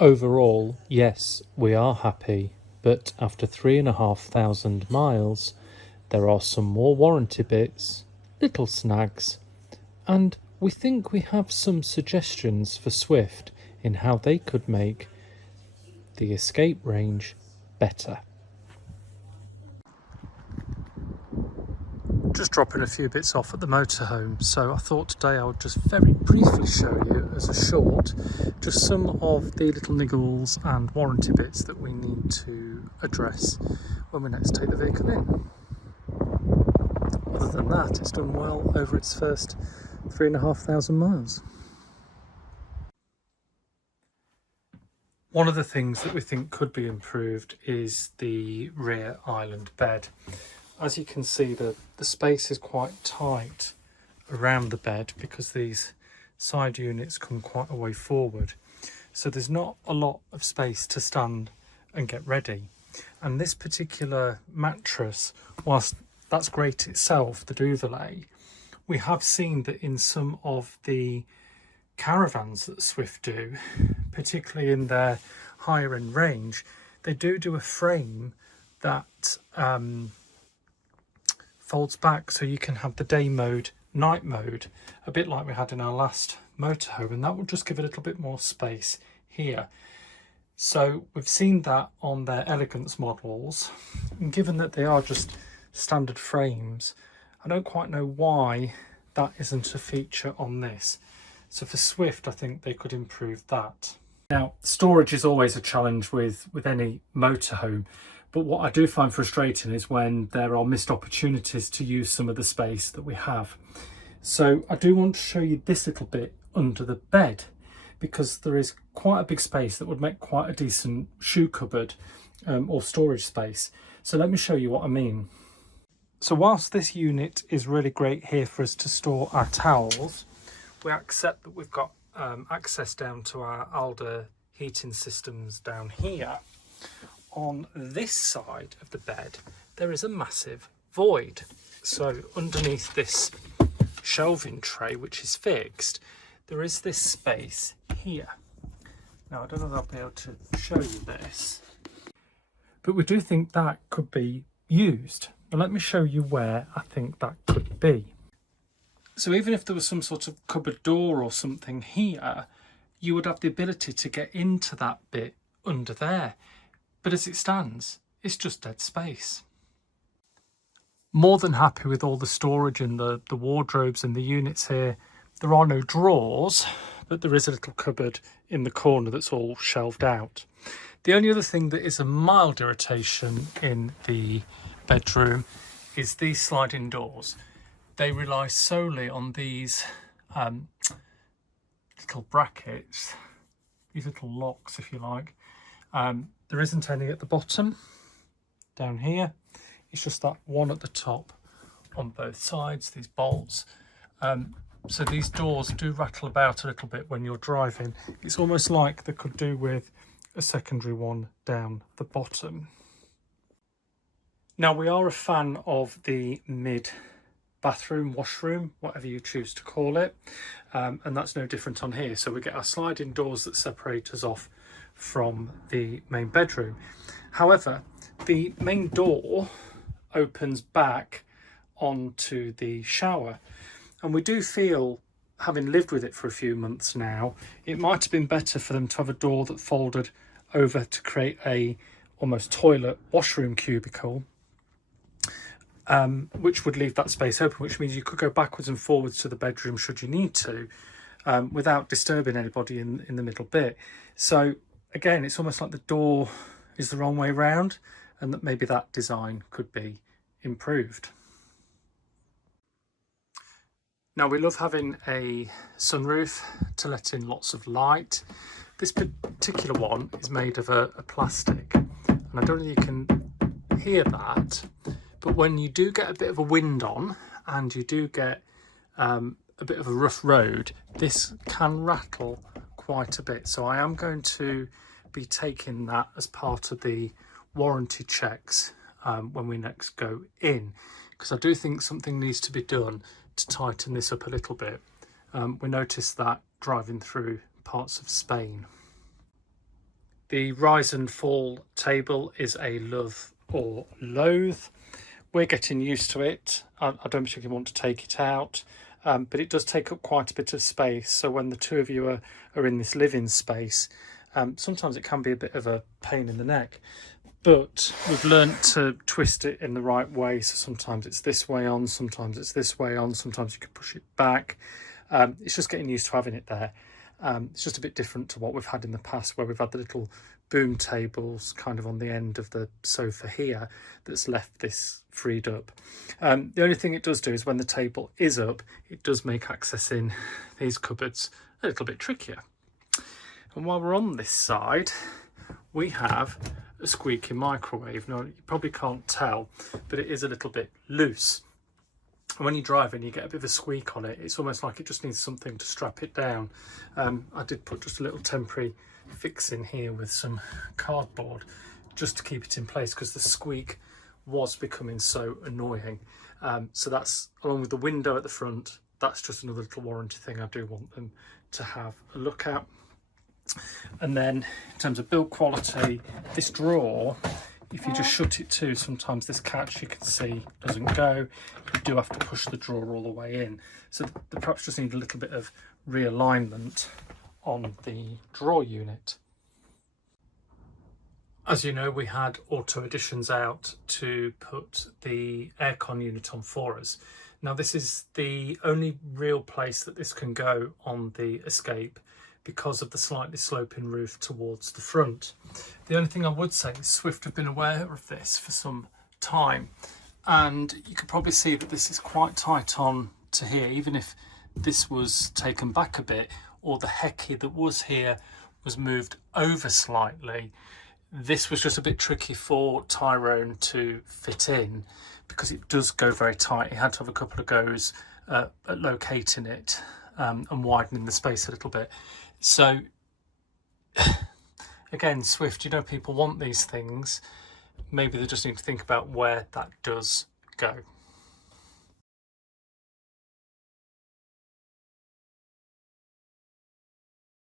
Overall, yes, we are happy, but after 3,500 miles, there are some more warranty bits, little snags, and we think we have some suggestions for Swift in how they could make the escape range better. Just dropping a few bits off at the motorhome, so I thought today I would just very briefly show you as a short just some of the little niggles and warranty bits that we need to address when we next take the vehicle in. Other than that, it's done well over its first 3,500 miles. One of the things that we think could be improved is the rear island bed. As you can see, the space is quite tight around the bed because these side units come quite a way forward. So there's not a lot of space to stand and get ready. And this particular mattress, whilst that's great itself, the duvet, we have seen that in some of the caravans that Swift do, particularly in their higher end range, they do a frame that folds back so you can have the day mode, night mode, a bit like we had in our last motorhome, and that will just give a little bit more space here. So we've seen that on their elegance models, and given that they are just standard frames, I don't quite know why that isn't a feature on this. So for Swift, I think they could improve that. Now, storage is always a challenge with any motorhome, but what I do find frustrating is when there are missed opportunities to use some of the space that we have. So I do want to show you this little bit under the bed, because there is quite a big space that would make quite a decent shoe cupboard or storage space. So let me show you what I mean. So whilst this unit is really great here for us to store our towels, we accept that we've got access down to our Alder heating systems down here. On this side of the bed, there is a massive void. So underneath this shelving tray, which is fixed, there is this space here. Now, I don't know if I'll be able to show you this, but we do think that could be used. Now, let me show you where I think that could be. So even if there was some sort of cupboard door or something here, you would have the ability to get into that bit under there. But as it stands, it's just dead space. More than happy with all the storage and the wardrobes and the units here. There are no drawers, but there is a little cupboard in the corner that's all shelved out. The only other thing that is a mild irritation in the bedroom is these sliding doors. They rely solely on these little brackets, these little locks, if you like. There isn't any at the bottom down here. It's just that one at the top on both sides, these bolts. So these doors do rattle about a little bit when you're driving. It's almost like they could do with a secondary one down the bottom. Now, we are a fan of the mid bathroom, washroom, whatever you choose to call it, and that's no different on here. So we get our sliding doors that separate us off from the main bedroom. However, the main door opens back onto the shower, and we do feel, having lived with it for a few months now, it might have been better for them to have a door that folded over to create a almost toilet washroom cubicle, which would leave that space open, which means you could go backwards and forwards to the bedroom should you need to, without disturbing anybody in the middle bit. So again, it's almost like the door is the wrong way round, and that maybe that design could be improved. Now, we love having a sunroof to let in lots of light. This particular one is made of a plastic, and I don't know if you can hear that, but when you do get a bit of a wind on and you do get a bit of a rough road, this can rattle quite a bit. So I am going to be taking that as part of the warranty checks when we next go in, because I do think something needs to be done to tighten this up a little bit. We noticed that driving through parts of Spain. The rise and fall table is a love or loathe. We're getting used to it. I don't particularly want to take it out, but it does take up quite a bit of space. So when the two of you are in this living space, sometimes it can be a bit of a pain in the neck. But we've learned to twist it in the right way. So sometimes it's this way on, sometimes it's this way on, sometimes you can push it back. It's just getting used to having it there. It's just a bit different to what we've had in the past, where we've had the little boom tables kind of on the end of the sofa here that's left this freed up. The only thing it does do is when the table is up, it does make accessing these cupboards a little bit trickier. And while we're on this side, we have a squeaky microwave. Now, you probably can't tell, but it is a little bit loose. And when you drive and you get a bit of a squeak on it, it's almost like it just needs something to strap it down. I did put just a little temporary fix in here with some cardboard just to keep it in place, because the squeak was becoming so annoying. So that's, along with the window at the front, that's just another little warranty thing I do want them to have a look at. And then in terms of build quality, this drawer, if you just shut it to, sometimes this catch, you can see, doesn't go. You do have to push the drawer all the way in. So they perhaps just need a little bit of realignment on the drawer unit. As you know, we had Auto Additions out to put the aircon unit on for us. Now, this is the only real place that this can go on the Escape, because of the slightly sloping roof towards the front. The only thing I would say is Swift have been aware of this for some time, and you could probably see that this is quite tight on to here. Even if this was taken back a bit, or the hecky that was here was moved over slightly, this was just a bit tricky for Tyrone to fit in, because it does go very tight. He had to have a couple of goes at locating it and widening the space a little bit. So again, Swift, people want these things. Maybe they just need to think about where that does go.